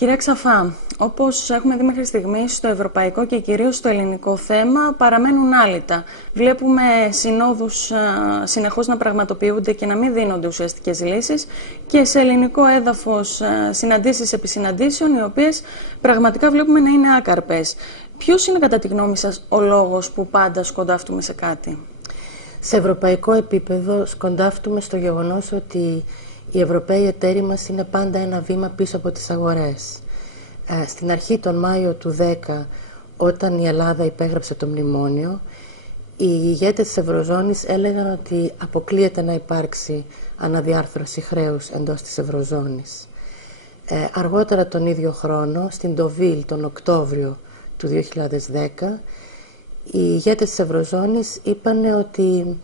Κυρία Ξαφά, όπως έχουμε δει μέχρι στιγμής στο ευρωπαϊκό και κυρίως στο ελληνικό θέμα, παραμένουν άλυτα. Βλέπουμε συνόδους συνεχώς να πραγματοποιούνται και να μην δίνονται ουσιαστικές λύσεις και σε ελληνικό έδαφος συναντήσεις επί συναντήσεων, οι οποίες πραγματικά βλέπουμε να είναι άκαρπες. Ποιος είναι κατά τη γνώμη σας ο λόγος που πάντα σκοντάφτουμε σε κάτι? Σε ευρωπαϊκό επίπεδο σκοντάφτουμε στο γεγονός ότι οι Ευρωπαίοι εταίροι μας είναι πάντα ένα βήμα πίσω από τις αγορές. Στην αρχή, τον Μάιο του 2010, όταν η Ελλάδα υπέγραψε το μνημόνιο, οι ηγέτες της Ευρωζώνης έλεγαν ότι αποκλείεται να υπάρξει αναδιάρθρωση χρέους εντός της Ευρωζώνης. Αργότερα τον ίδιο χρόνο, στην Ντοβίλ τον Οκτώβριο του 2010, οι ηγέτες της Ευρωζώνης είπαν ότι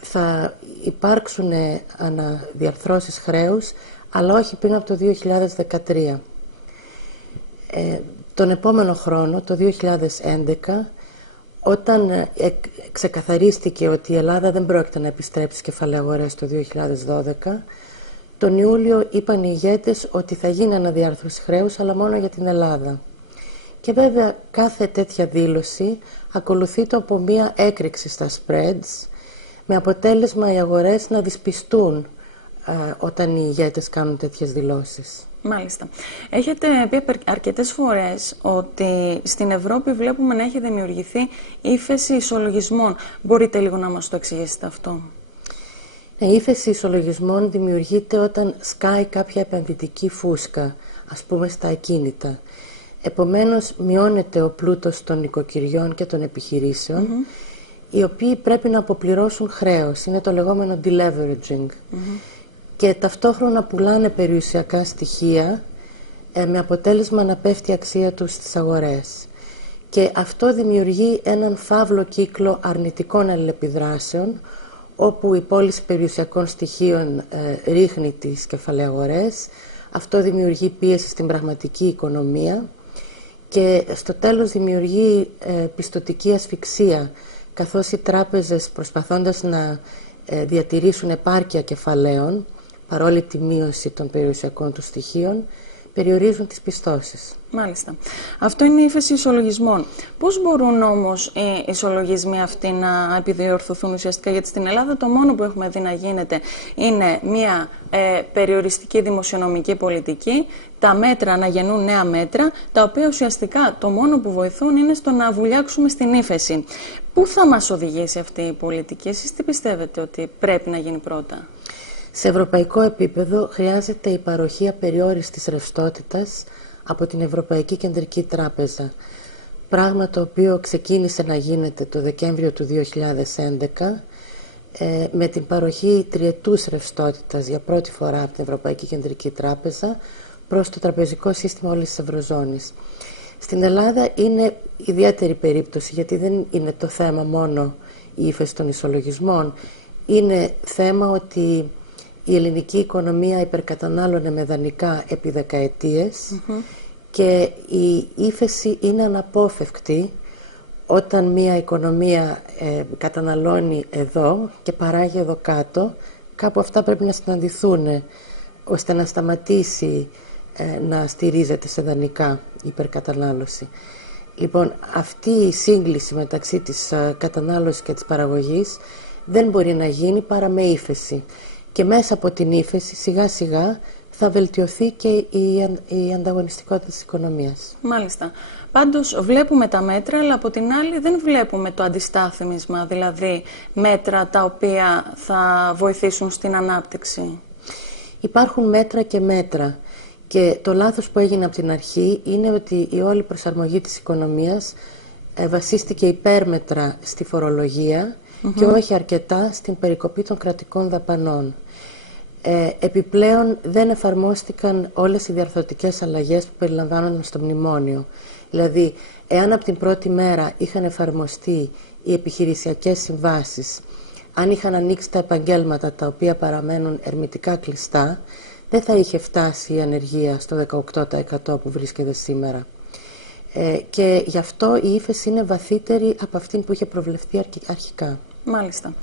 θα υπάρξουν αναδιαρθρώσεις χρέους, αλλά όχι πριν από το 2013. Τον επόμενο χρόνο, το 2011, όταν ξεκαθαρίστηκε ότι η Ελλάδα δεν πρόκειται να επιστρέψει στις κεφαλαίες το 2012, τον Ιούλιο είπαν οι ηγέτες ότι θα γίνει αναδιάρθρωση χρέους, αλλά μόνο για την Ελλάδα. Και βέβαια κάθε τέτοια δήλωση ακολουθείται από μία έκρηξη στα spreads, με αποτέλεσμα οι αγορές να δυσπιστούν όταν οι ηγέτες κάνουν τέτοιες δηλώσεις. Μάλιστα. Έχετε πει αρκετές φορές ότι στην Ευρώπη βλέπουμε να έχει δημιουργηθεί ύφεση ισολογισμών. Μπορείτε λίγο να μας το εξηγήσετε αυτό? Η ύφεση ισολογισμών δημιουργείται όταν σκάει κάποια επενδυτική φούσκα, ας πούμε στα ακίνητα. Επομένως μειώνεται ο πλούτος των νοικοκυριών και των επιχειρήσεων, οι οποίοι πρέπει να αποπληρώσουν χρέος. Είναι το λεγόμενο deleveraging. Και ταυτόχρονα πουλάνε περιουσιακά στοιχεία με αποτέλεσμα να πέφτει η αξία τους στις αγορές. Και αυτό δημιουργεί έναν φαύλο κύκλο αρνητικών αλληλεπιδράσεων, όπου η πώληση περιουσιακών στοιχείων ρίχνει τις κεφαλαίες. Αυτό δημιουργεί πίεση στην πραγματική οικονομία και στο τέλος δημιουργεί πιστωτική ασφυξία, καθώς οι τράπεζες, προσπαθώντας να διατηρήσουν επάρκεια κεφαλαίων παρόλη τη μείωση των περιουσιακών του στοιχείων, περιορίζουν τις πιστώσεις. Μάλιστα. Αυτό είναι η ύφεση ισολογισμών. Πώς μπορούν όμως οι ισολογισμοί αυτοί να επιδιορθωθούν ουσιαστικά? Γιατί στην Ελλάδα το μόνο που έχουμε δει να γίνεται είναι μια περιοριστική δημοσιονομική πολιτική, τα μέτρα να γεννούν νέα μέτρα, τα οποία ουσιαστικά το μόνο που βοηθούν είναι στο να βουλιάξουμε στην ύφεση. Πού θα μας οδηγήσει αυτή η πολιτική? Εσείς τι πιστεύετε ότι πρέπει να γίνει πρώτα? Σε ευρωπαϊκό επίπεδο χρειάζεται η παροχή απεριόριστης ρευστότητας από την Ευρωπαϊκή Κεντρική Τράπεζα. Πράγμα το οποίο ξεκίνησε να γίνεται το Δεκέμβριο του 2011 με την παροχή τριετούς ρευστότητας για πρώτη φορά από την Ευρωπαϊκή Κεντρική Τράπεζα προς το τραπεζικό σύστημα όλης της Ευρωζώνης. Στην Ελλάδα είναι ιδιαίτερη περίπτωση, γιατί δεν είναι το θέμα μόνο η ύφεση των ισολογισμών. Είναι θέμα ότι η ελληνική οικονομία υπερκατανάλωνε με δανεικά επί δεκαετίες και η ύφεση είναι αναπόφευκτη όταν μια οικονομία καταναλώνει εδώ και παράγει εδώ κάτω. Κάπου αυτά πρέπει να συναντηθούν ώστε να σταματήσει να στηρίζεται σε δανεικά υπερκατανάλωση. Λοιπόν, αυτή η σύγκληση μεταξύ της κατανάλωσης και της παραγωγής δεν μπορεί να γίνει παρά με ύφεση. Και μέσα από την ύφεση σιγά σιγά θα βελτιωθεί και η ανταγωνιστικότητα της οικονομίας. Μάλιστα. Πάντως βλέπουμε τα μέτρα, αλλά από την άλλη δεν βλέπουμε το αντιστάθμισμα, δηλαδή μέτρα τα οποία θα βοηθήσουν στην ανάπτυξη. Υπάρχουν μέτρα και μέτρα. Και το λάθος που έγινε από την αρχή είναι ότι η όλη προσαρμογή της οικονομίας βασίστηκε υπέρμετρα στη φορολογία και όχι αρκετά στην περικοπή των κρατικών δαπανών. Επιπλέον δεν εφαρμόστηκαν όλες οι διαρθρωτικές αλλαγές που περιλαμβάνονταν στο μνημόνιο. Δηλαδή, εάν από την πρώτη μέρα είχαν εφαρμοστεί οι επιχειρησιακές συμβάσεις, αν είχαν ανοίξει τα επαγγέλματα τα οποία παραμένουν ερμητικά κλειστά, δεν θα είχε φτάσει η ανεργία στο 18% που βρίσκεται σήμερα. Και γι' αυτό η ύφεση είναι βαθύτερη από αυτήν που είχε προβλεφθεί αρχικά. Μάλιστα.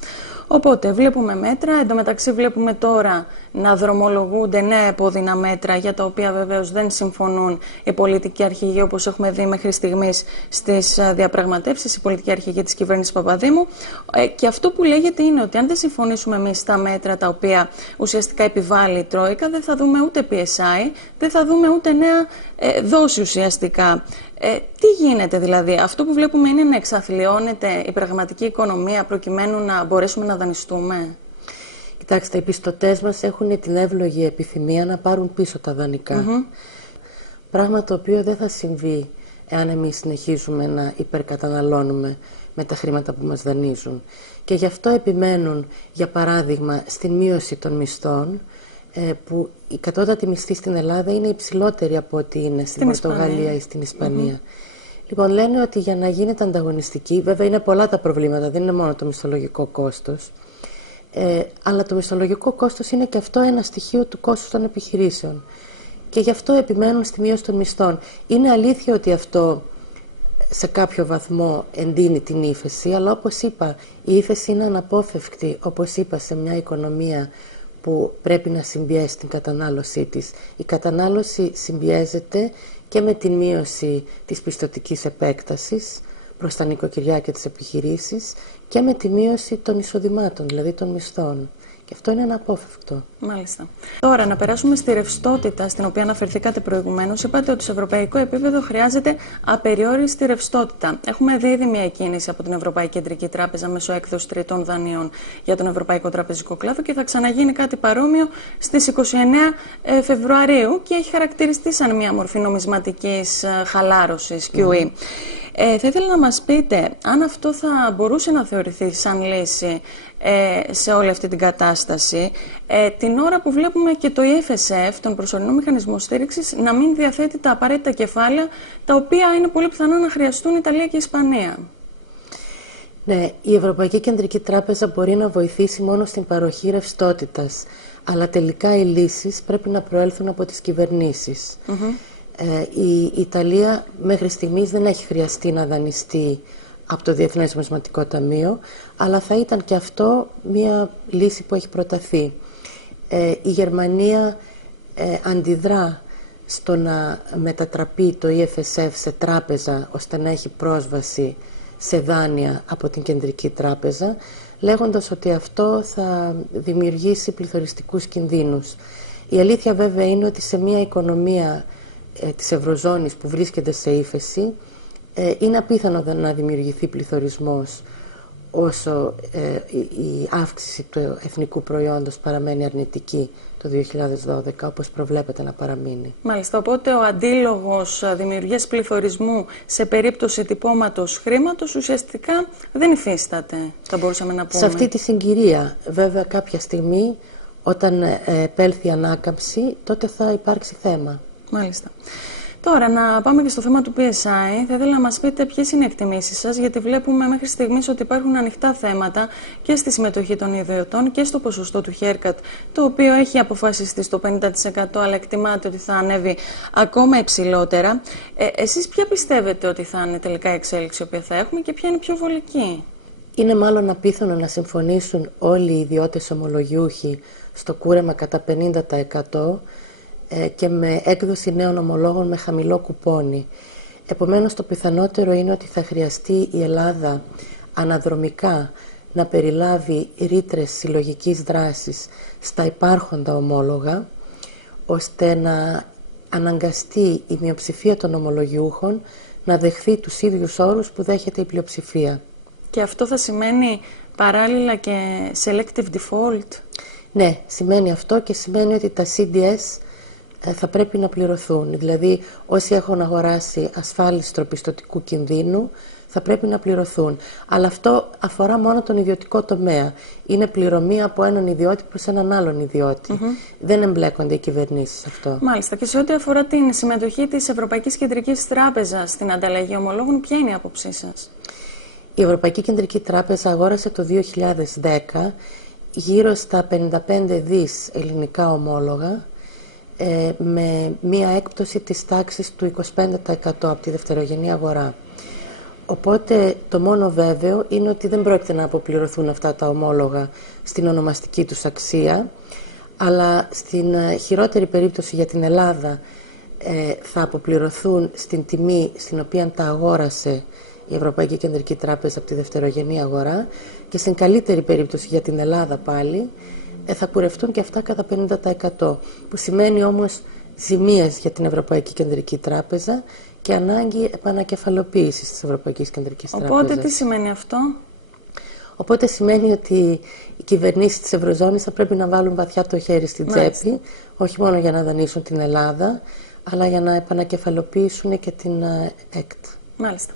Οπότε βλέπουμε μέτρα, εντωμεταξύ βλέπουμε τώρα να δρομολογούνται νέα επώδυνα μέτρα για τα οποία βεβαίως δεν συμφωνούν οι πολιτικοί αρχηγοί, όπως έχουμε δει μέχρι στιγμής στις διαπραγματεύσεις, οι πολιτικοί αρχηγοί της κυβέρνησης Παπαδήμου. Και αυτό που λέγεται είναι ότι αν δεν συμφωνήσουμε εμείς στα μέτρα τα οποία ουσιαστικά επιβάλλει η Τρόικα, δεν θα δούμε ούτε PSI, δεν θα δούμε ούτε νέα δόση ουσιαστικά. Τι γίνεται δηλαδή, αυτό που βλέπουμε είναι να εξαθλιώνεται η πραγματική οικονομία προκειμένου να μπορέσουμε να δανειστούμε? Κοιτάξτε, οι πιστωτές μας έχουν την εύλογη επιθυμία να πάρουν πίσω τα δανεικά. Πράγμα το οποίο δεν θα συμβεί εάν εμείς συνεχίζουμε να υπερκαταναλώνουμε με τα χρήματα που μας δανείζουν. Και γι' αυτό επιμένουν, για παράδειγμα, στην μείωση των μισθών, που η κατώτατη μισθή στην Ελλάδα είναι υψηλότερη από ό,τι είναι στην Πορτογαλία ή στην Ισπανία. Λοιπόν, λένε ότι για να γίνεται ανταγωνιστική, βέβαια είναι πολλά τα προβλήματα, δεν είναι μόνο το μισθολογικό κόστος, αλλά το μισθολογικό κόστος είναι και αυτό ένα στοιχείο του κόστους των επιχειρήσεων. Και γι' αυτό επιμένουν στη μείωση των μισθών. Είναι αλήθεια ότι αυτό σε κάποιο βαθμό εντείνει την ύφεση, αλλά όπως είπα, η ύφεση είναι αναπόφευκτη, όπως είπα, σε μια οικονομία που πρέπει να συμπιέσει την κατανάλωσή της. Η κατανάλωση συμπιέζεται και με τη μείωση της πιστωτικής επέκτασης προς τα νοικοκυριά και τις επιχειρήσεις και με τη μείωση των εισοδημάτων, δηλαδή των μισθών. Και αυτό είναι αναπόφευκτο. Μάλιστα. Τώρα, να περάσουμε στη ρευστότητα, στην οποία αναφερθήκατε προηγουμένως. Είπατε ότι σε ευρωπαϊκό επίπεδο χρειάζεται απεριόριστη ρευστότητα. Έχουμε δει ήδη μια κίνηση από την Ευρωπαϊκή Κεντρική Τράπεζα μέσω έκδοση τριτών δανείων για τον ευρωπαϊκό τραπεζικό κλάδο και θα ξαναγίνει κάτι παρόμοιο στις 29 Φεβρουαρίου και έχει χαρακτηριστεί σαν μια μορφή νομισματικής χαλάρωσης, QE. Θα ήθελα να μας πείτε αν αυτό θα μπορούσε να θεωρηθεί σαν λύση σε όλη αυτή την κατάσταση, την ώρα που βλέπουμε και το EFSF, τον προσωρινό μηχανισμό στήριξης, να μην διαθέτει τα απαραίτητα κεφάλαια, τα οποία είναι πολύ πιθανό να χρειαστούν Ιταλία και Ισπανία. Ναι, η Ευρωπαϊκή Κεντρική Τράπεζα μπορεί να βοηθήσει μόνο στην παροχή ρευστότητας, αλλά τελικά οι λύσεις πρέπει να προέλθουν από τις κυβερνήσεις. Η Ιταλία μέχρι στιγμής δεν έχει χρειαστεί να δανειστεί από το Διεθνές Νομισματικό Ταμείο, αλλά θα ήταν και αυτό μια λύση που έχει προταθεί. Η Γερμανία αντιδρά στο να μετατραπεί το EFSF σε τράπεζα ώστε να έχει πρόσβαση σε δάνεια από την Κεντρική Τράπεζα, λέγοντας ότι αυτό θα δημιουργήσει πληθωριστικούς κινδύνους. Η αλήθεια βέβαια είναι ότι σε μια οικονομία της Ευρωζώνης που βρίσκεται σε ύφεση είναι απίθανο να δημιουργηθεί πληθωρισμός όσο η αύξηση του εθνικού προϊόντος παραμένει αρνητική το 2012, όπως προβλέπεται να παραμείνει. Μάλιστα, οπότε ο αντίλογος δημιουργίας πληθωρισμού σε περίπτωση τυπώματος χρήματος ουσιαστικά δεν υφίσταται, θα μπορούσαμε να πούμε. Σε αυτή τη συγκυρία, βέβαια κάποια στιγμή όταν επέλθει η ανάκαμψη, τότε θα υπάρξει θέμα. Μάλιστα. Τώρα, να πάμε και στο θέμα του PSI. Θα ήθελα να μας πείτε ποιες είναι οι εκτιμήσεις σας, γιατί βλέπουμε μέχρι στιγμής ότι υπάρχουν ανοιχτά θέματα και στη συμμετοχή των ιδιωτών και στο ποσοστό του haircut, το οποίο έχει αποφασιστεί στο 50%, αλλά εκτιμάται ότι θα ανέβει ακόμα υψηλότερα. Εσείς ποια πιστεύετε ότι θα είναι τελικά η εξέλιξη που θα έχουμε και ποια είναι πιο βολική? Είναι μάλλον απίθανο να συμφωνήσουν όλοι οι ιδιώτες ομολογιούχοι στο κούρεμα κατά 50%, και με έκδοση νέων ομολόγων με χαμηλό κουπόνι. Επομένως, το πιθανότερο είναι ότι θα χρειαστεί η Ελλάδα αναδρομικά να περιλάβει ρήτρες συλλογικής δράσης στα υπάρχοντα ομόλογα, ώστε να αναγκαστεί η μειοψηφία των ομολογιούχων να δεχθεί τους ίδιους όρους που δέχεται η πλειοψηφία. Και αυτό θα σημαίνει παράλληλα και selective default? Ναι, σημαίνει αυτό και σημαίνει ότι τα CDS θα πρέπει να πληρωθούν. Δηλαδή, όσοι έχουν αγοράσει ασφάλιση τροπιστωτικού κινδύνου θα πρέπει να πληρωθούν. Αλλά αυτό αφορά μόνο τον ιδιωτικό τομέα. Είναι πληρωμή από έναν ιδιώτη προς έναν άλλον ιδιώτη. Δεν εμπλέκονται οι κυβερνήσεις αυτό. Μάλιστα. Και σε ό,τι αφορά την συμμετοχή της Ευρωπαϊκής Κεντρικής Τράπεζας στην ανταλλαγή ομολόγων, ποια είναι η άποψή σας? Η Ευρωπαϊκή Κεντρική Τράπεζα αγόρασε το 2010 γύρω στα 55 δις ελληνικά ομόλογα, με μία έκπτωση της τάξης του 25% από τη δευτερογενή αγορά. Οπότε το μόνο βέβαιο είναι ότι δεν πρόκειται να αποπληρωθούν αυτά τα ομόλογα στην ονομαστική τους αξία, αλλά στην χειρότερη περίπτωση για την Ελλάδα θα αποπληρωθούν στην τιμή στην οποία τα αγόρασε η Ευρωπαϊκή Κεντρική Τράπεζα από τη δευτερογενή αγορά, και στην καλύτερη περίπτωση για την Ελλάδα πάλι θα κουρευτούν και αυτά κατά 50%, που σημαίνει όμως ζημίες για την Ευρωπαϊκή Κεντρική Τράπεζα και ανάγκη επανακεφαλοποίησης της Ευρωπαϊκής Κεντρικής Τράπεζας. Οπότε τι σημαίνει αυτό? Οπότε σημαίνει ότι οι κυβερνήσεις της Ευρωζώνης θα πρέπει να βάλουν βαθιά το χέρι στην τσέπη, όχι μόνο για να δανείσουν την Ελλάδα, αλλά για να επανακεφαλοποιήσουν και την ΕΚΤ. Μάλιστα.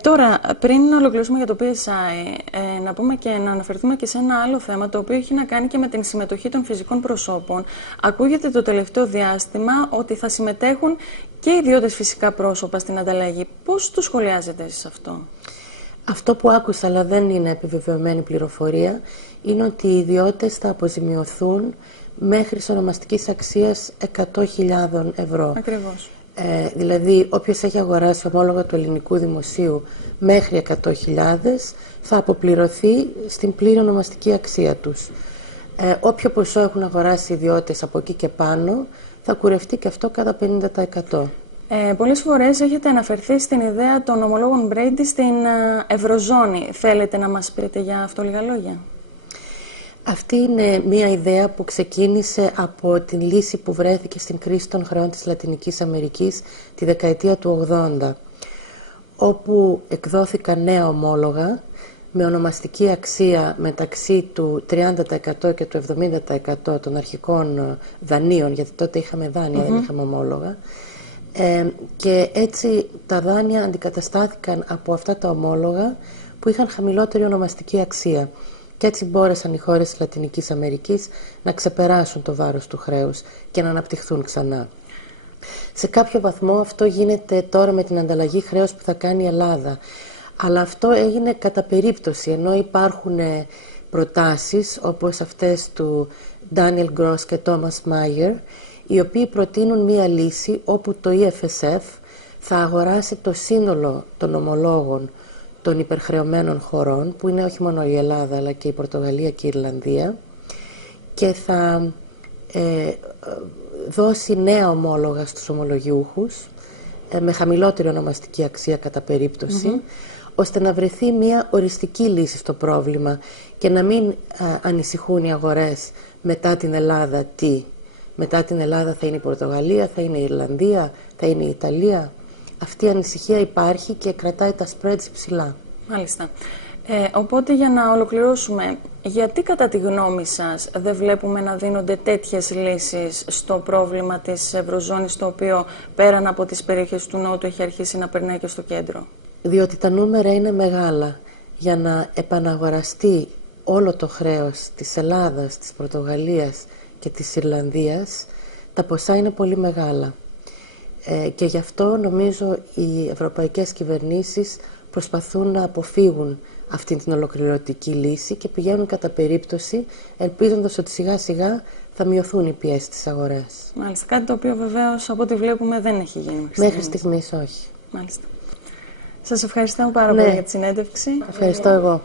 Τώρα, πριν να ολοκληρώσουμε για το PSI, να πούμε και να αναφερθούμε και σε ένα άλλο θέμα, το οποίο έχει να κάνει και με την συμμετοχή των φυσικών προσώπων. Ακούγεται το τελευταίο διάστημα ότι θα συμμετέχουν και ιδιώτες φυσικά πρόσωπα στην ανταλλαγή. Πώς το σχολιάζετε εσείς αυτό? Αυτό που άκουσα, αλλά δεν είναι επιβεβαιωμένη πληροφορία, είναι ότι οι ιδιώτες θα αποζημιωθούν μέχρι ονομαστικής αξίας 100.000 ευρώ. Ακριβώς. Δηλαδή, όποιος έχει αγοράσει ομόλογα του ελληνικού δημοσίου μέχρι 100.000 θα αποπληρωθεί στην πλήρη ονομαστική αξία τους. Όποιο ποσό έχουν αγοράσει οι ιδιώτες από εκεί και πάνω θα κουρευτεί και αυτό κατά 50%. Πολλές φορές έχετε αναφερθεί στην ιδέα των ομολόγων Brady στην Ευρωζώνη. Θέλετε να μας πείτε για αυτό λίγα λόγια? Αυτή είναι μια ιδέα που ξεκίνησε από την λύση που βρέθηκε στην κρίση των χρεών της Λατινικής Αμερικής τη δεκαετία του 80, όπου εκδόθηκαν νέα ομόλογα με ονομαστική αξία μεταξύ του 30% και του 70% των αρχικών δανείων, γιατί τότε είχαμε δάνεια, δεν είχαμε ομόλογα. Και έτσι τα δάνεια αντικαταστάθηκαν από αυτά τα ομόλογα που είχαν χαμηλότερη ονομαστική αξία. Και έτσι μπόρεσαν οι χώρες της Λατινικής Αμερικής να ξεπεράσουν το βάρος του χρέους και να αναπτυχθούν ξανά. Σε κάποιο βαθμό αυτό γίνεται τώρα με την ανταλλαγή χρέους που θα κάνει η Ελλάδα. Αλλά αυτό έγινε κατά περίπτωση, ενώ υπάρχουν προτάσεις όπως αυτές του Daniel Gross και Thomas Mayer, οι οποίοι προτείνουν μία λύση όπου το EFSF θα αγοράσει το σύνολο των ομολόγων των υπερχρεωμένων χωρών, που είναι όχι μόνο η Ελλάδα αλλά και η Πορτογαλία και η Ιρλανδία, και θα δώσει νέα ομόλογα στους ομολογιούχους με χαμηλότερη ονομαστική αξία κατά περίπτωση, ώστε να βρεθεί μια οριστική λύση στο πρόβλημα και να μην ανησυχούν οι αγορές μετά την Ελλάδα τι. Μετά την Ελλάδα θα είναι η Πορτογαλία, θα είναι η Ιρλανδία, θα είναι η Ιταλία. Αυτή η ανησυχία υπάρχει και κρατάει τα spreads ψηλά. Μάλιστα. Οπότε για να ολοκληρώσουμε, γιατί κατά τη γνώμη σας δεν βλέπουμε να δίνονται τέτοιες λύσεις στο πρόβλημα της Ευρωζώνης, το οποίο πέραν από τις περιοχές του Νότου έχει αρχίσει να περνάει και στο κέντρο? Διότι τα νούμερα είναι μεγάλα. Για να επαναγοραστεί όλο το χρέος της Ελλάδας, της Πορτογαλίας και της Ιρλανδίας, τα ποσά είναι πολύ μεγάλα. Και γι' αυτό νομίζω οι ευρωπαϊκές κυβερνήσεις προσπαθούν να αποφύγουν αυτή την ολοκληρωτική λύση και πηγαίνουν κατά περίπτωση, ελπίζοντας ότι σιγά σιγά θα μειωθούν οι πιέσεις στις αγορές. Μάλιστα, κάτι το οποίο βεβαίως από ό,τι βλέπουμε δεν έχει γίνει μέχρι στιγμής όχι. Μάλιστα. Σας ευχαριστώ πάρα πολύ για τη συνέντευξη. Ευχαριστώ εγώ.